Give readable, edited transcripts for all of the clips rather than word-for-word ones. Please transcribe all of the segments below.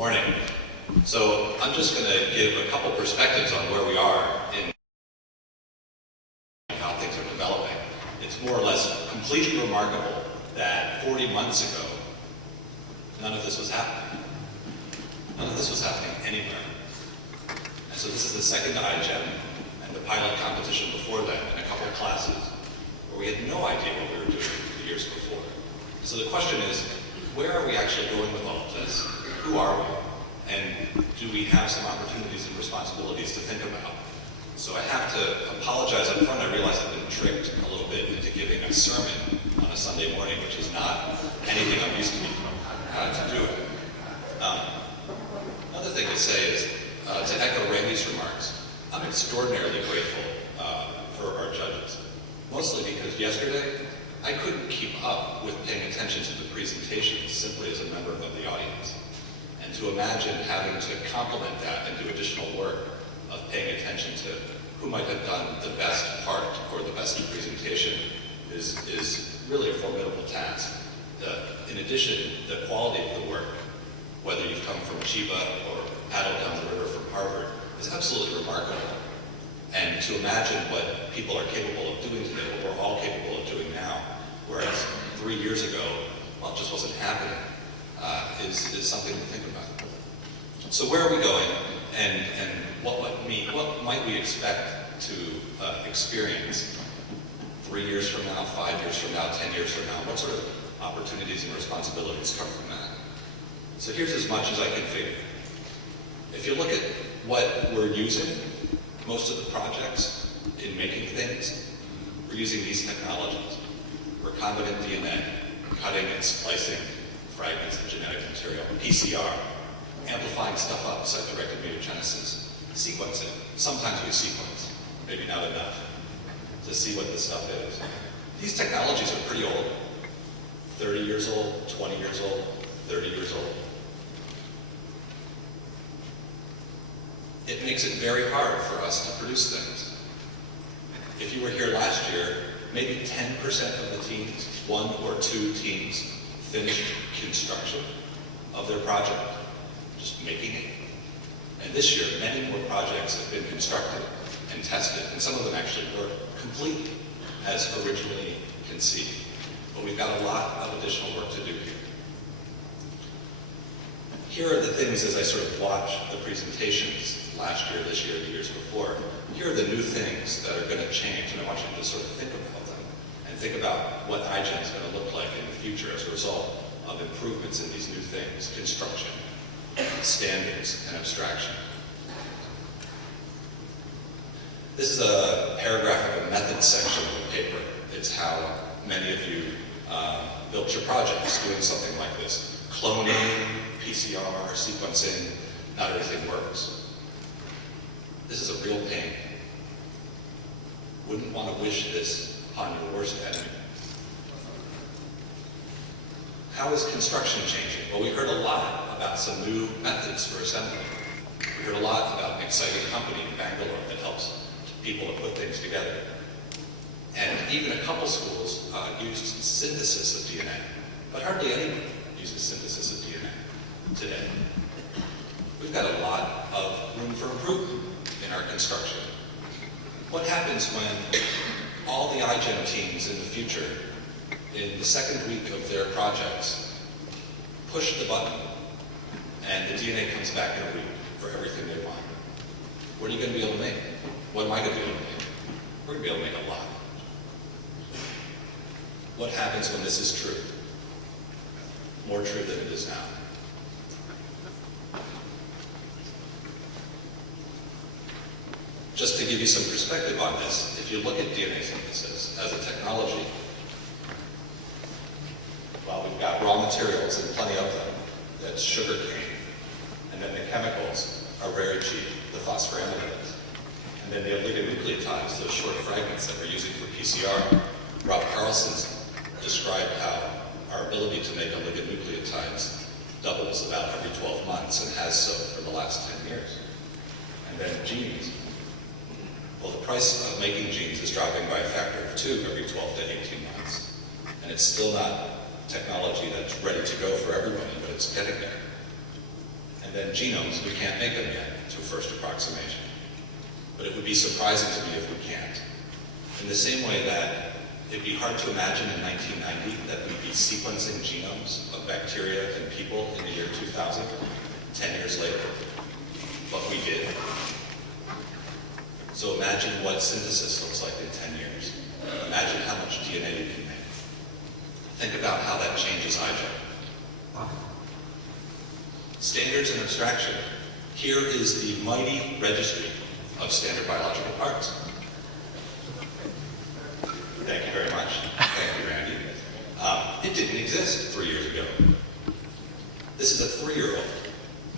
Morning. So I'm just going to give a couple perspectives on where we are in how things are developing. It's more or less completely remarkable that 40 months ago, none of this was happening. None of this was happening anywhere. And so this is the second iGEM and the pilot competition before that in a couple of classes where we had no idea what we were doing the years before. So the question is, where are we actually going with all of this? Who are we? And do we have some opportunities and responsibilities to think about? So I have to apologize up front. I realize I've been tricked a little bit into giving a sermon on a Sunday morning, which is not anything I'm used to do it. Another thing to say is, to echo Randy's remarks, I'm extraordinarily grateful for our judges. Mostly because yesterday, I couldn't keep up with paying attention to the presentations simply as a member of the audience. And to imagine having to complement that and do additional work of paying attention to who might have done the best part or the best presentation is really a formidable task. In addition, the quality of the work, whether you've come from Chiba or paddled down the river from Harvard, is absolutely remarkable. And to imagine what people are capable of doing today, what we're all capable of doing now, whereas 3 years ago, well, it just wasn't happening, is something to think about. So where are we going, and what might we expect to experience 3 years from now, 5 years from now, 10 years from now? What sort of opportunities and responsibilities come from that? So here's as much as I can figure. If you look at what we're using, most of the projects in making things, we're using these technologies. Recombinant DNA, cutting and splicing fragments of genetic material, PCR, amplifying stuff up, site-directed mutagenesis, sequencing. Sometimes we sequence, maybe not enough, to see what this stuff is. These technologies are pretty old. 30 years old, 20 years old, 30 years old. It makes it very hard for us to produce things. If you were here last year, maybe 10% of the teams, 1 or 2 teams, finished construction of their project, just making it. And this year, many more projects have been constructed and tested, and some of them actually were complete as originally conceived. But we've got a lot of additional work to do here. Here are the things as I sort of watch the presentations last year, this year, the years before. Here are the new things that are going to change, and I want you to sort of think about them and think about what iGEM is going to look like in the future as a result of improvements in these new things: construction, standards, and abstraction. This is a paragraph of a methods section of the paper. It's how many of you built your projects doing something like this. Cloning, PCR, sequencing, not everything works. This is a real pain. Wouldn't want to wish this upon your worst enemy. How is construction changing? Well, we heard a lot about some new methods for assembly. We heard a lot about an exciting company in Bangalore that helps people to put things together. And even a couple schools used synthesis of DNA, but hardly anyone uses synthesis of DNA today. We've got a lot of room for improvement in our construction. What happens when all the iGEM teams in the future, in the second week of their projects, push the button and the DNA comes back in a week for everything they want? What are you going to be able to make? What am I going to be able to make? We're going to be able to make a lot. What happens when this is true? More true than it is now. Just to give you some perspective on this, if you look at DNA synthesis as a technology, well, we've got raw materials and plenty of them. That's sugar cane. And then the chemicals are very cheap, the phosphoramides. And then the oligonucleotides, those short fragments that we're using for PCR. Rob Carlson's described how our ability to make oligonucleotides doubles about every 12 months and has so for the last 10 years. And then genes. Well, the price of making genes is dropping by a factor of 2 every 12 to 18 months. And it's still not technology that's ready to go for everybody, but it's getting there. And then genomes, we can't make them yet to a first approximation. But it would be surprising to me if we can't. In the same way that it'd be hard to imagine in 1990 that we'd be sequencing genomes of bacteria and people in the year 2000, 10 years later. But we did. So imagine what synthesis looks like in 10 years. Imagine how much DNA you can make. Think about how that changes iGEM. Standards and abstraction. Here is the mighty registry of standard biological parts. Thank you very much. Thank you, Randy. It didn't exist 3 years ago. This is a 3-year-old,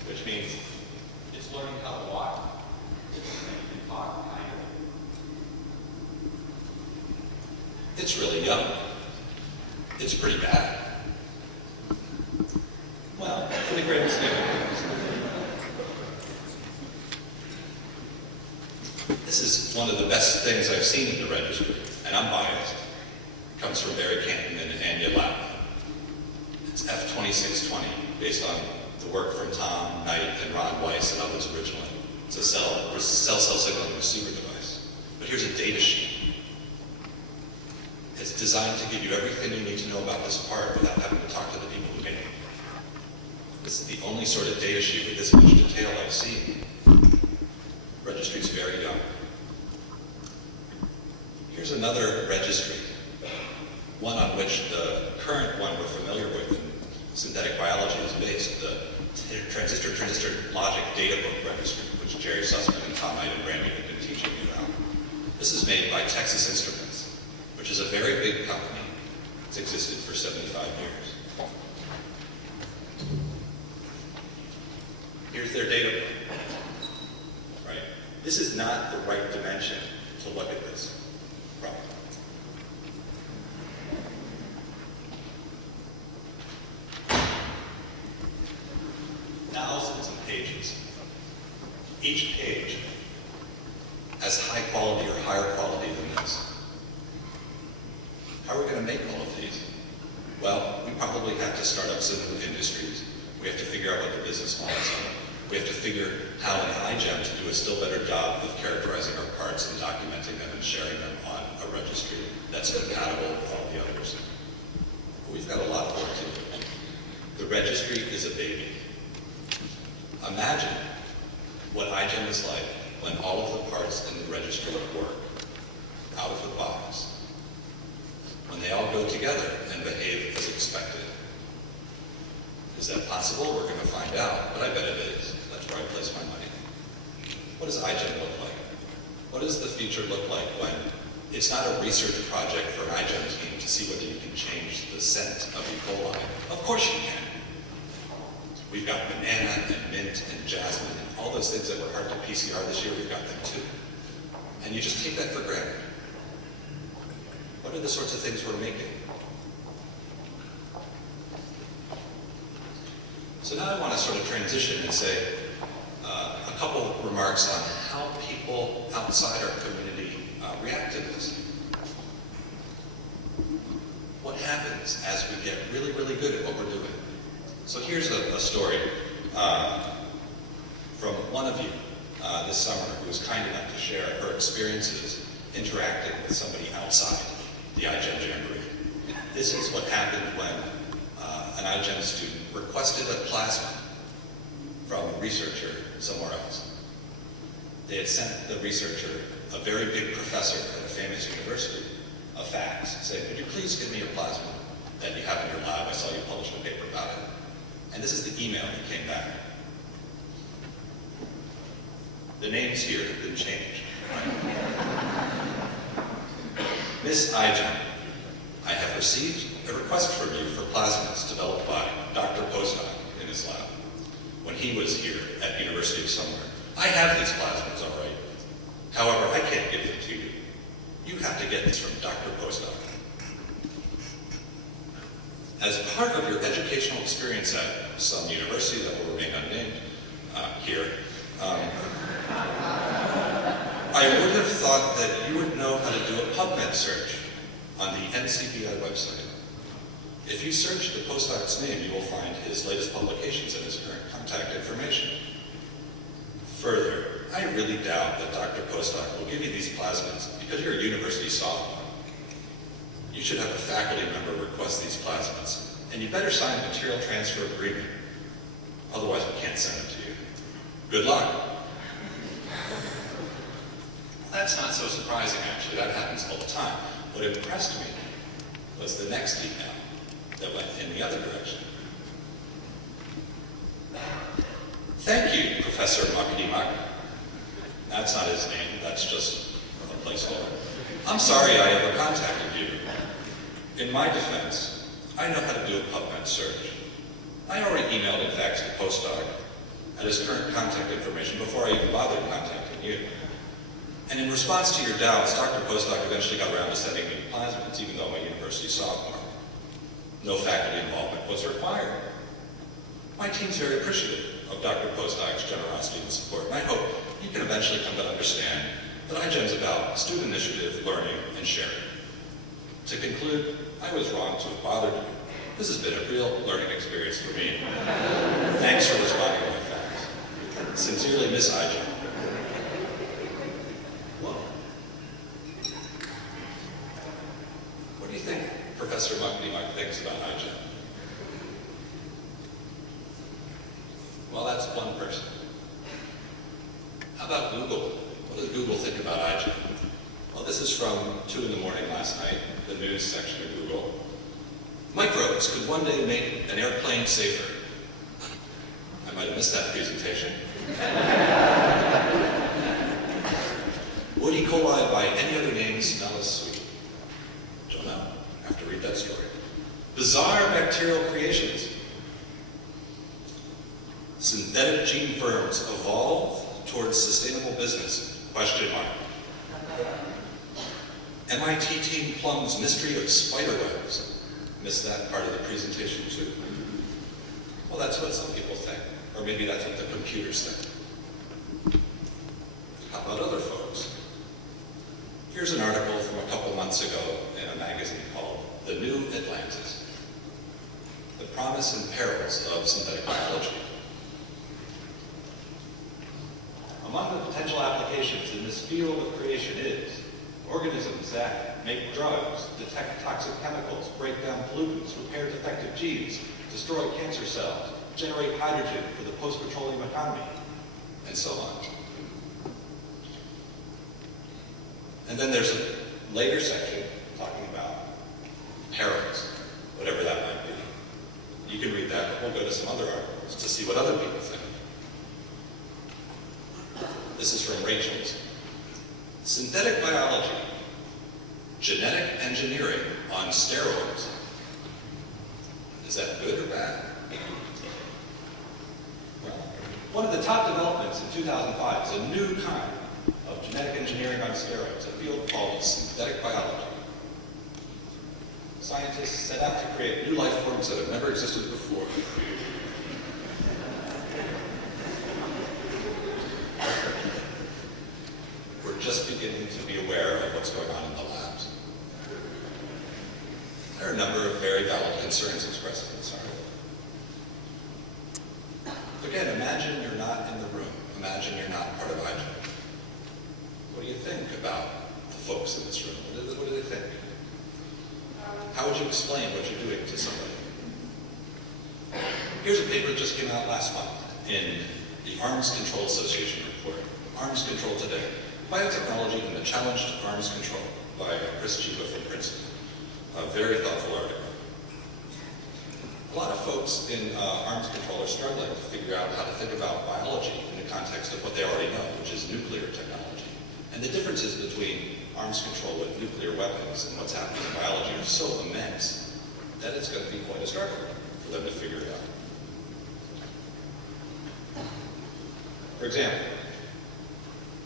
which means it's learning how to walk. It's really young. It's pretty bad. Well, in the grand scheme of things. This is one of the best things I've seen in the registry, and I'm biased. It comes from Barry Canton and Anya Lab. It's F2620, based on the work from Tom Knight and Ron Weiss and others originally. It's a cell signaling receiver device. But here's a data sheet. It's designed to give you everything you need to know about this part without having to talk to the people who made it. This is the only sort of data sheet with this much detail I've seen. Registry's very young. Here's another registry, one on which the current one we're familiar with in synthetic biology is based, the transistor logic data book registry, which Jerry Sussman and Tom Knight and Randy have been teaching me about. This is made by Texas Instruments, which is a very big company. It's existed for 75 years. Here's their data book. Right? This is not the right dimension to look at this problem. Thousands of pages. Each page has high quality or higher quality than this. How are we going to make all of these? Well, we probably have to start up some industries. We have to figure out what the business models are. We have to figure how in iGEM to do a still better job of characterizing our parts and documenting them and sharing them on a registry that's compatible with all the others. But we've got a lot of work to do. The registry is a baby. Imagine what iGEM is like when all of the parts in the registry work out of the box. When they all go together and behave as expected. Is that possible? We're going to find out, but I bet it is. That's where I place my money. What does iGEM look like? What does the future look like when it's not a research project for an iGEM team to see whether you can change the scent of E. coli? Of course you can. We've got banana and mint and jasmine and all those things that were hard to PCR this year, we've got them too. And you just take that for granted. What are the sorts of things we're making? So now I want to sort of transition and say a couple of remarks on how people outside our community react to this. What happens as we get really, really good at what we're doing? So here's a story from one of you this summer who was kind enough to share her experiences interacting with somebody outside the iGEM Jamboree. This is what happened when an iGEM student requested a plasma from a researcher somewhere else. They had sent the researcher, a very big professor at a famous university, a fax saying, "Could you please give me a plasma that you have in your lab? I saw you published a paper about it." And this is the email that came back. The names here have been changed. Miss iGEM, I have received a request from you for plasmids developed by Dr. Postdoc in his lab when he was here at University of somewhere. I have these plasmids, all right. However, I can't give them to you. You have to get this from Dr. Postdoc. As part of your educational experience at some university that will remain unnamed here, I would have thought that you would know how to do a PubMed search on the NCBI website. If you search the postdoc's name, you will find his latest publications and his current contact information. I really doubt that Dr. Postdoc will give you these plasmids because you're a university sophomore. You should have a faculty member request these plasmids, and you better sign a material transfer agreement. Otherwise, we can't send them to you. Good luck. That's not so surprising, actually. That happens all the time. What impressed me was the next email that went in the other direction. Thank you, Professor Mackenzie Cowell. That's not his name, that's just a placeholder. I'm sorry I ever contacted you. In my defense, I know how to do a PubMed search. I already emailed and faxed the postdoc at his current contact information before I even bothered contacting you. And in response to your doubts, Dr. Postdoc eventually got around to sending me plasmids, even though I'm a university sophomore. No faculty involvement was required. My team's very appreciative of Dr. Postdoc's generosity and support, and I hope you can eventually come to understand that iGEM's about student initiative, learning, and sharing. To conclude, I was wrong to have bothered you. This has been a real learning experience for me. Thanks for responding to my facts. Sincerely, Miss iGEM. Whoa. What do you think Professor Mackenzie thinks about iGEM? Well, that's one person. How about Google? What does Google think about iGEM? Well, this is from 2 in the morning last night, the news section of Google. Microbes could one day make an airplane safer. I might have missed that presentation. Would E. coli by any other name smell as sweet? Don't know. Have to read that story. Bizarre bacterial creations. Synthetic gene firms evolve towards sustainable business? Question mark. MIT team plumbs mystery of spider webs. Missed that part of the presentation too. Well, that's what some people think. Or maybe that's what the computers think. How about other folks? Here's an article from a couple months ago in a magazine called The New Atlantis. The promise and perils of synthetic biology. Among the potential applications in this field of creation is organisms that make drugs, detect toxic chemicals, break down pollutants, repair defective genes, destroy cancer cells, generate hydrogen for the post-petroleum economy, and so on. And then there's a later section talking about perils, whatever that might be. You can read that, but we'll go to some other articles to see what other people think. This is from Rachel's. Synthetic biology, genetic engineering on steroids. Is that good or bad? Well, one of the top developments in 2005 is a new kind of genetic engineering on steroids, a field called synthetic biology. Scientists set out to create new life forms that have never existed before. We're just beginning to be aware of what's going on in the labs. There are a number of very valid concerns expressed in this article. Again, imagine you're not in the room. Imagine you're not part of iGEM. What do you think about the folks in this room? What do they think? How would you explain what you're doing to somebody? Here's a paper that just came out last month in the Arms Control Association report, Arms Control Today. Biotechnology and the Challenge to Arms Control by Chris Chiba from Princeton. A very thoughtful article. A lot of folks in arms control are struggling to figure out how to think about biology in the context of what they already know, which is nuclear technology. And the differences between arms control with nuclear weapons and what's happening in biology are so immense that it's going to be quite a struggle for them to figure it out. For example,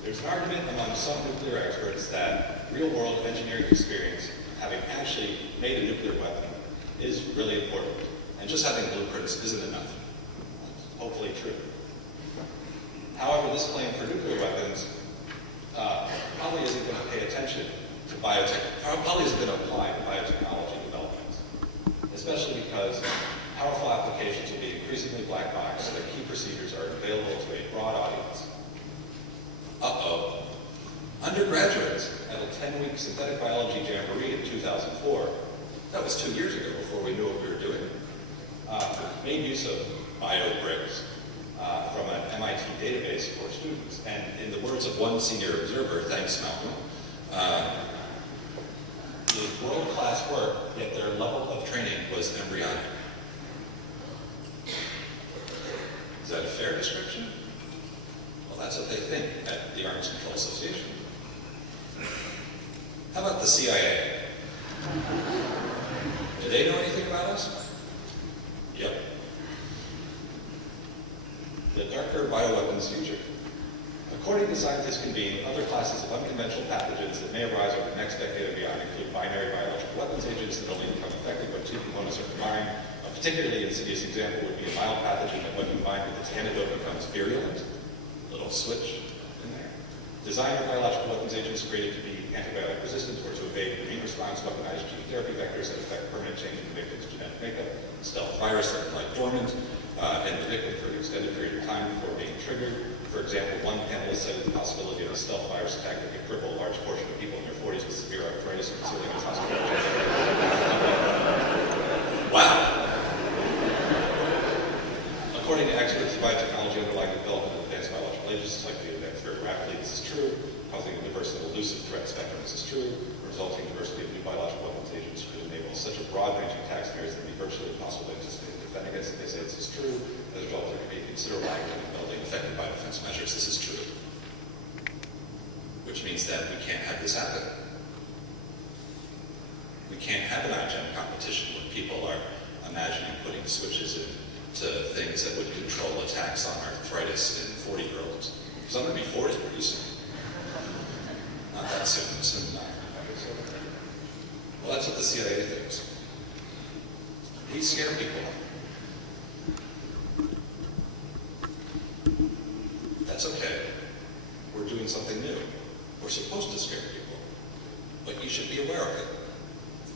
there's an argument among some nuclear experts that real-world engineering experience, having actually made a nuclear weapon, is really important. And just having blueprints isn't enough. Hopefully true. However, this claim for nuclear weapons probably isn't going to pay attention to probably isn't going to apply to biotechnology developments, especially because powerful applications will be increasingly black box so that key procedures are available to a broad audience. Undergraduates at a 10-week synthetic biology jamboree in 2004, that was 2 years ago before we knew what we were doing, made use of BioBricks from an MIT database for students. And in the words of one senior observer, thanks Malcolm, did world-class work, yet their level of training was embryonic. Is that a fair description? Well, that's what they think at the Arms Control Association. How about the CIA? Do they know anything about us? Yep. The darker bioweapons future. According to scientists convened, other classes of unconventional pathogens that may arise over the next decade and beyond include binary biological weapons agents that only become effective when two components are combined. A particularly insidious example would be a mild pathogen that when combined with its antidote becomes virulent. Little switch in there. Designed biological weapons agents created to be antibiotic resistant or to evade immune response, weaponized gene therapy vectors that affect permanent change in the victim's genetic makeup, stealth virus that lie dormant in the victim for an extended period of time before being triggered. For example, one panelist cited the possibility of a stealth virus attack that could cripple a large portion of people in their 40s with severe arthritis and concealing its hospital. Wow. According to experts, the biotechnology underlying the development of advanced biological agents is likely to advance very rapidly. This is true. Causing a diverse and elusive threat spectrum. This is true. The resulting diversity of new biological weapons agents could enable such a broad range of attacks areas that it would be virtually impossible to anticipate and defend against. If they say this is true, as a result, there could be considerable aggregate in building effective biodefense measures. This is true. Which means that we can't have this happen. We can't have an iGEM competition where people are imagining putting switches into things that would control attacks on arthritis in 40-year-olds. Because I'm going to be 40 pretty soon. Not that soon, soon enough. Well, that's what the CIA thinks. We scare people. That's okay. We're doing something new. We're supposed to scare people. But you should be aware of it,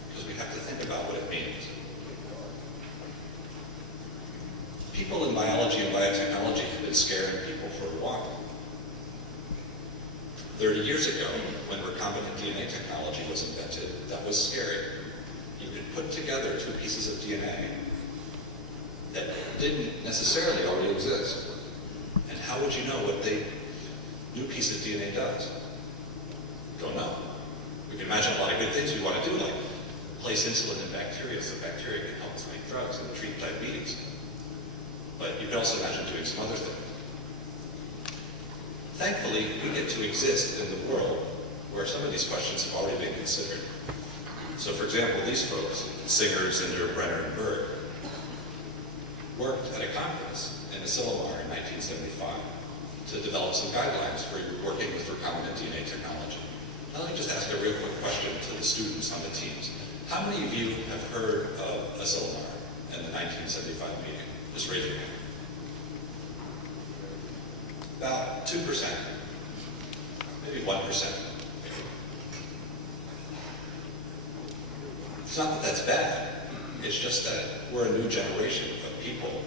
because we have to think about what it means. People in biology and biotechnology have been scaring people for a while. 30 years ago, when recombinant DNA technology was invented, that was scary. You could put together two pieces of DNA that didn't necessarily already exist. And how would you know what the new piece of DNA does? Don't know. We can imagine a lot of good things we want to do, like place insulin in bacteria so bacteria can help us make drugs and treat diabetes. But you can also imagine doing some other things. Thankfully, we get to exist in the world where some of these questions have already been considered. So for example, these folks, Singer, Zinder, Brenner, and Berg, worked at a conference in Asilomar in 1975 to develop some guidelines for working with recombinant DNA technology. Now let me just ask a real quick question to the students on the teams. How many of you have heard of Asilomar in the 1975 meeting? Just raise your hand. About 2%, maybe 1%. It's not that that's bad. It's just that we're a new generation of people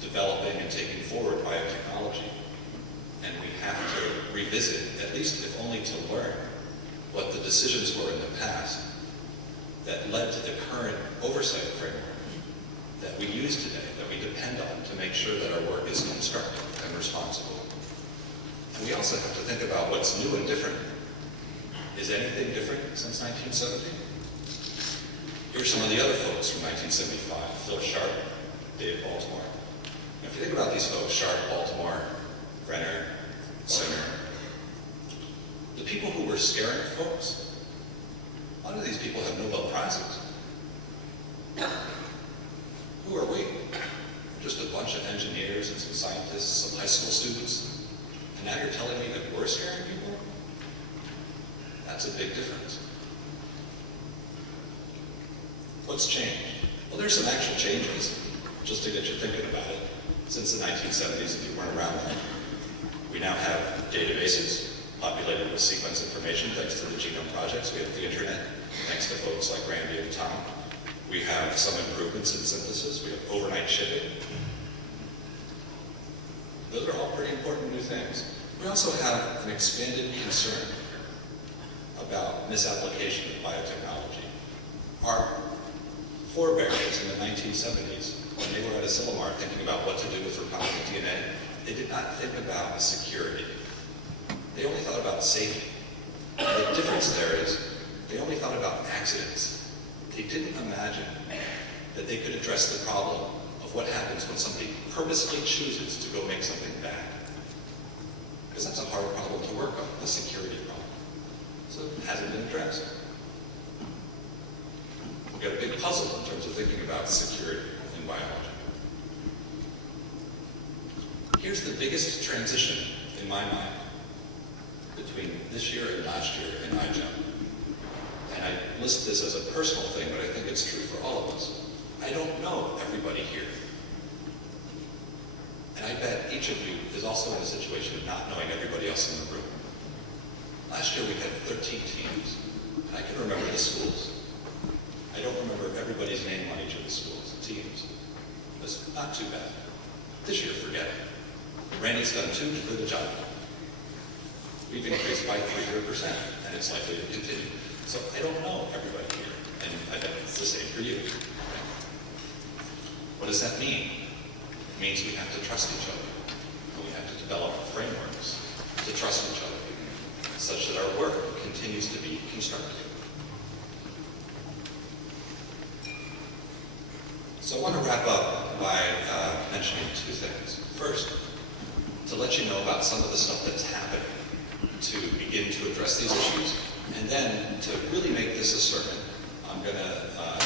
developing and taking forward biotechnology. And we have to revisit, at least if only to learn, what the decisions were in the past that led to the current oversight framework that we use today, that we depend on to make sure that our work is constructive and responsible. And we also have to think about what's new and different. Is anything different since 1970? Here's some of the other folks from 1975. Phil Sharp, Dave Baltimore. Now, if you think about these folks, Sharp, Baltimore, Brenner, Singer, the people who were scaring folks, a lot of these people have Nobel Prizes. Who are we? Just a bunch of engineers and some scientists, some high school students. And now you're telling me that we're scaring people? That's a big difference. What's changed? Well, there's some actual changes, just to get you thinking about it. Since the 1970s, if you weren't around then, we now have databases populated with sequence information thanks to the genome projects. We have the internet, thanks to folks like Randy and Tom. We have some improvements in synthesis. We have overnight shipping. Those are all pretty important new things. We also have an expanded concern about misapplication of biotechnology. Our forebears in the 1970s, when they were at Asilomar thinking about what to do with recombinant DNA, they did not think about security. They only thought about safety. And the difference there is they only thought about accidents. They didn't imagine that they could address the problem of what happens when somebody purposely chooses to go make something bad. Because that's a hard problem to work on, the security problem. So it hasn't been addressed. We've got a big puzzle in terms of thinking about security in biology. Here's the biggest transition in my mind between this year and last year in iGEM. And I list this as a personal thing, but I think it's true for all of us. I don't know everybody here. And I bet each of you is also in a situation of not knowing everybody else in the room. Last year we had 13 teams, and I can remember the schools. I don't remember everybody's name on each of the schools, the teams. That's not too bad. This year, forget it. Randy's done too good a job. We've increased by 300%, and it's likely to continue. So I don't know everybody here, and I bet it's the same for you. Right? What does that mean? It means we have to trust each other, and we have to develop frameworks to trust each other, such that our work continues to be constructive. So I want to wrap up by mentioning two things. First, to let you know about some of the stuff that's happening to begin to address these issues, and then to really make this a sermon, I'm going to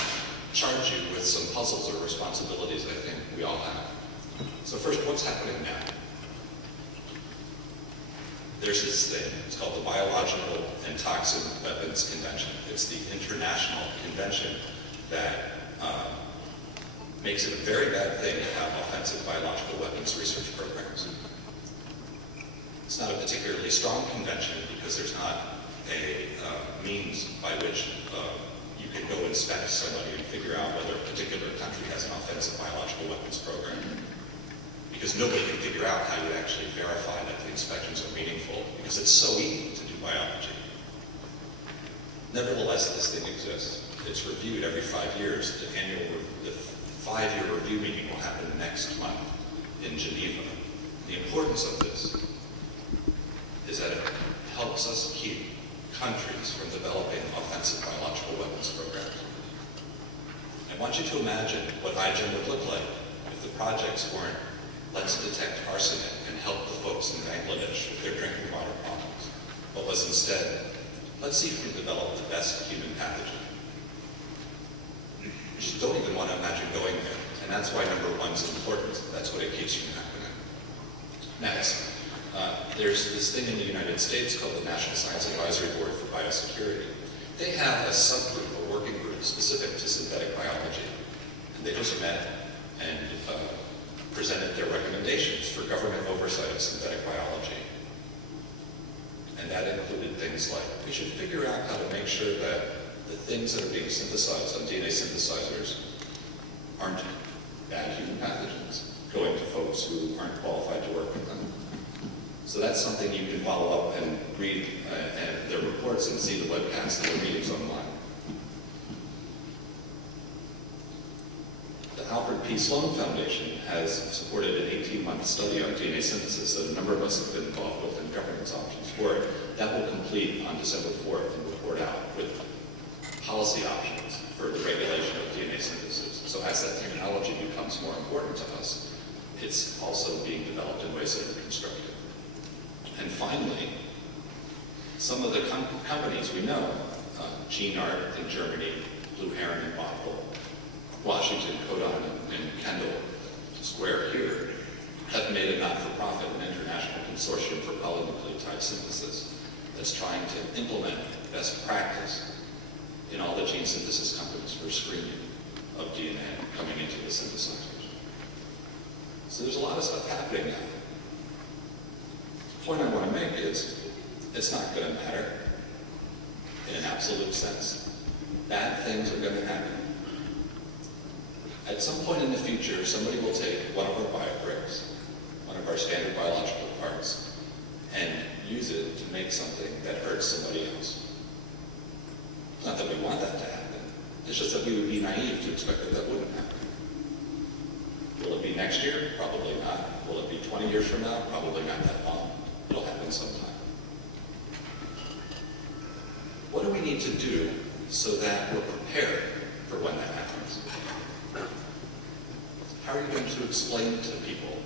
charge you with some puzzles or responsibilities I think we all have. So first, what's happening now? There's this thing, it's called the Biological and Toxin Weapons Convention. It's the international convention that makes it a very bad thing to have offensive biological weapons research programs. It's not a particularly strong convention because there's not a means by which you can go inspect somebody and figure out whether a particular country has an offensive biological weapons program. Because nobody can figure out how you actually verify that the inspections are meaningful, because it's so easy to do biology. Nevertheless, this thing exists. It's reviewed every 5 years. The 5-year review meeting will happen next month in Geneva. The importance of this is that it helps us keep countries from developing offensive biological weapons programs. I want you to imagine what iGEM would look like if the projects weren't let's detect arsenic and help the folks in Bangladesh with their drinking water problems, but was instead, let's see if we can develop the best human pathogen. You just don't even want to imagine going there, and that's why number 1's important. That's what it keeps from happening. Next, there's this thing in the United States called the National Science Advisory Board for Biosecurity. They have a subgroup, a working group specific to synthetic biology, and they just met and presented their recommendations for government oversight of synthetic biology. And that included things like, we should figure out how to make sure that the things that are being synthesized on DNA synthesizers aren't bad human pathogens going to folks who aren't qualified to work with them. So that's something you can follow up and read their reports and see the webcasts and the meetings online. The Alfred P. Sloan Foundation has supported an 18-month study on DNA synthesis that a number of us have been involved with and governance options for it. That will complete on December 4th and report out with policy options for the regulation of DNA synthesis. So as that technology becomes more important to us, it's also being developed in ways that are constructive. And finally, some of the companies we know, GeneArt in Germany, Blue Heron in Bothell, Washington, Kodan, and Kendall Square here, have made a not-for-profit and international consortium for polynucleotide synthesis that's trying to implement best practice in all the gene synthesis companies for screening of DNA coming into the synthesizers. So there's a lot of stuff happening now. The point I want to make is, it's not going to matter in an absolute sense. Bad things are going to happen. At some point in the future, somebody will take one of our biobricks, one of our standard biological parts, and use it to make something that hurts somebody else. It's not that we want that to happen. It's just that we would be naive to expect that that wouldn't happen. Will it be next year? Probably not. Will it be 20 years from now? Probably not that long. It'll happen sometime. What do we need to do so that we're prepared for when that happens? How are you going to explain to people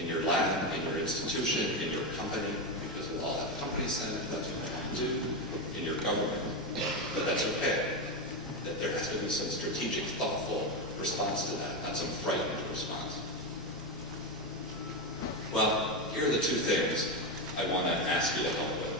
in your lab, in your institution, in your company, because we'll all have companies then, if that's what they want to do, in your government, that that's okay, that there has to be some strategic, thoughtful response to that, not some frightened response? Well, here are the two things I want to ask you to help with.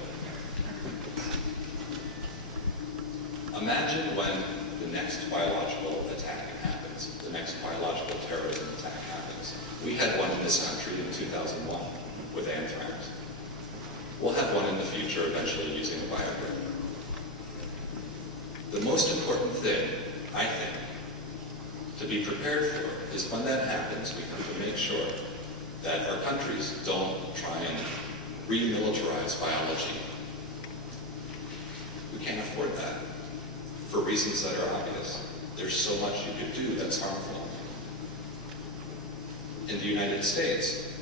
Imagine when the next biological attack happens, the next biological terrorism attack happens. We had one in this country in 2001 with anthrax. We'll have one in the future eventually using a bioweapon. The most important thing, I think, to be prepared for is when that happens, we have to make sure that our countries don't try and remilitarize biology. We can't afford that for reasons that are obvious. There's so much you could do that's harmful. In the United States,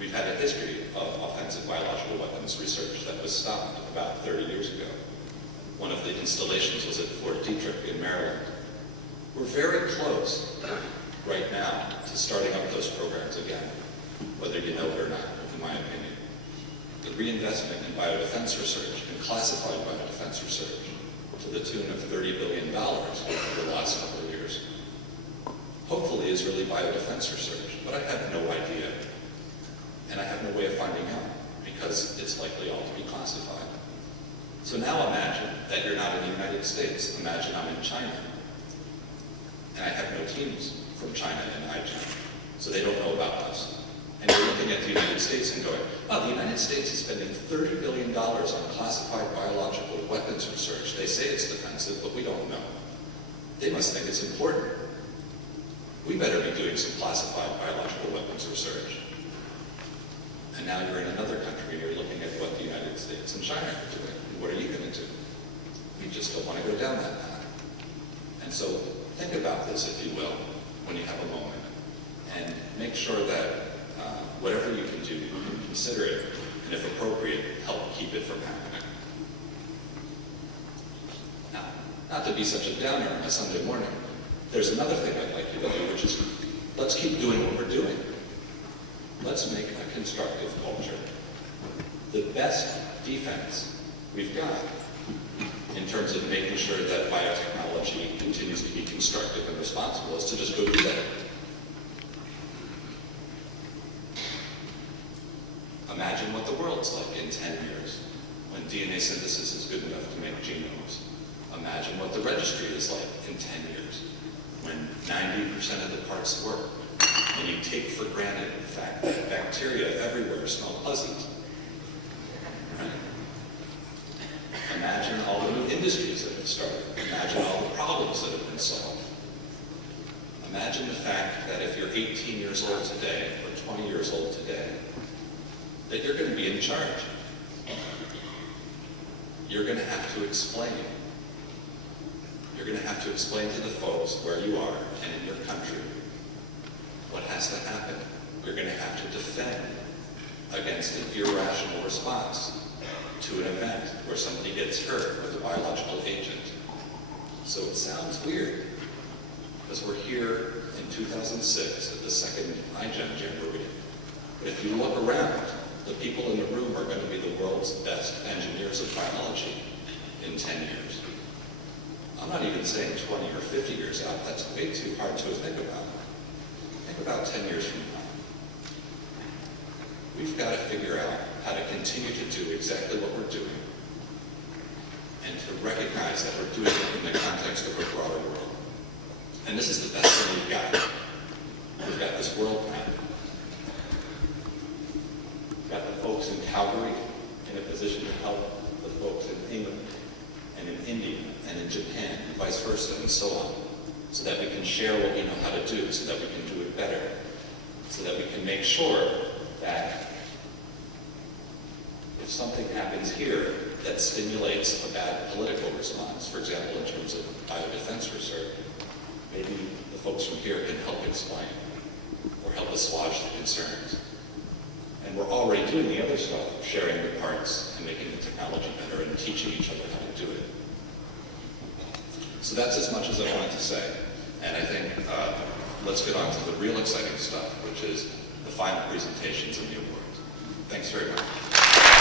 we've had a history of offensive biological weapons research that was stopped about 30 years ago. One of the installations was at Fort Detrick in Maryland. We're very close right now to starting up those programs again, whether you know it or not, in my opinion. The reinvestment in biodefense research and classified biodefense research to the tune of $30 billion over the last couple of years, hopefully is really biodefense research, but I have no idea. And I have no way of finding out because it's likely all to be classified. So now imagine that you're not in the United States. Imagine I'm in China. And I have no teams from China in iGEM, so they don't know about us. And you're looking at the United States and going, oh, the United States is spending $30 billion on classified biological weapons research. They say it's defensive, but we don't know. They must think it's important. We better be doing some classified biological weapons research. And now you're in another country and you're looking at what the United States and China are doing. What are you going to do? We just don't want to go down that path. And so think about this, if you will, when you have a moment. And make sure that whatever you can do, you can consider it, and if appropriate, help keep it from happening. Now, not to be such a downer on a Sunday morning, there's another thing I'd like you to do, which is let's keep doing what we're doing. Let's make a constructive culture. The best defense we've got in terms of making sure that biotechnology continues to be constructive and responsible is to just go do that. Imagine what the world's like in 10 years when DNA synthesis is good enough to make genomes. Imagine what the registry is like in 10 years when 90% of the parts work and you take for granted the fact that bacteria everywhere smell pleasant. Right? Imagine all the new industries that have started. Imagine all the problems that have been solved. Imagine the fact that if you're 18 years old today or 20 years old today, that you're going to be in charge. You're going to have to explain. You're going to have to explain to the folks where you are and in your country what has to happen. You're going to have to defend against an irrational response to an event where somebody gets hurt with a biological agent. So it sounds weird, because we're here in 2006 at the second iGEM Jamboree. But if you look around, the people in the room are going to be the world's best engineers of biology in 10 years. I'm not even saying 20 or 50 years out. That's way too hard to think about. Think about 10 years from now. We've got to figure out how to continue to do exactly what we're doing and to recognize that we're doing it in the context of a broader world. And this is the best thing we've got. We've got this world map. We've got the folks in Calgary in a position to help the folks in England and in India and in Japan and vice versa and so on, so that we can share what we know how to do, so that we can do it better, so that we can make sure that if something happens here, that stimulates a bad political response, for example, in terms of biodefense research, maybe the folks from here can help explain or help assuage the concerns. And we're already doing the other stuff, sharing the parts and making the technology better and teaching each other how to do it. So that's as much as I wanted to say. And I think let's get on to the real exciting stuff, which is the final presentations and the awards. Thanks very much.